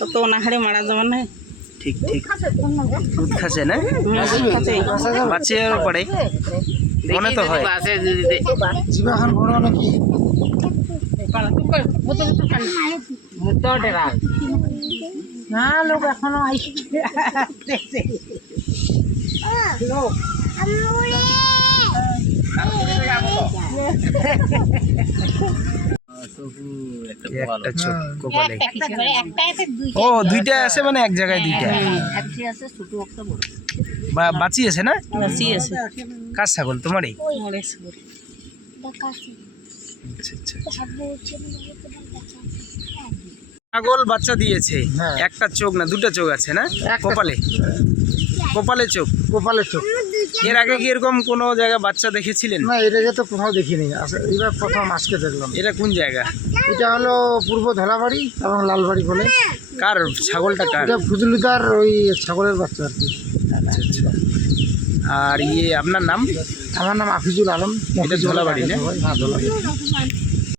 তত না হাড়ে মারা যাবে না ঠিক ঠিক। দুধ খাচ্ছে না? বাচ্চার পরে মনে তো হয়। জিবাখান বড় নাকি না লোক এখনও আসছে একটা চোখ কপালে। ও দুইটা আছে মানে এক জায়গায় দুইটা? বা- বাঁচি আছে না? আছে। কার ছাগল তোমারই। আচ্ছা আচ্ছা। ছাগল বাচ্চা দিয়েছে। হ্যাঁ। একটা চোখ না দুটো চোখ আছে না? কপালে? কপালে চোখ? কপালে চোখ। এর আগে কি এরকম কোনো জায়গায় বাচ্চা দেখেছিলেন? না এর আগে তো কোথাও দেখিনি। আস- এবার প্রথম আজকে দেখলাম। এটা কোন জায়গা? এটা হলো পূর্ব ধলাবাড়ি এবং লালবাড়ি বলে। কার? ছাগলটা কার? এটা ফুজুলিদার ওই ছাগলের বাচ্চা আর কি। আচ্ছা আচ্ছা। আর ইয়ে আপনার নাম? আমার নাম আফিজুল আলম। এটা ধলাবাড়ি না? হ্যাঁ ধলাবাড়ি।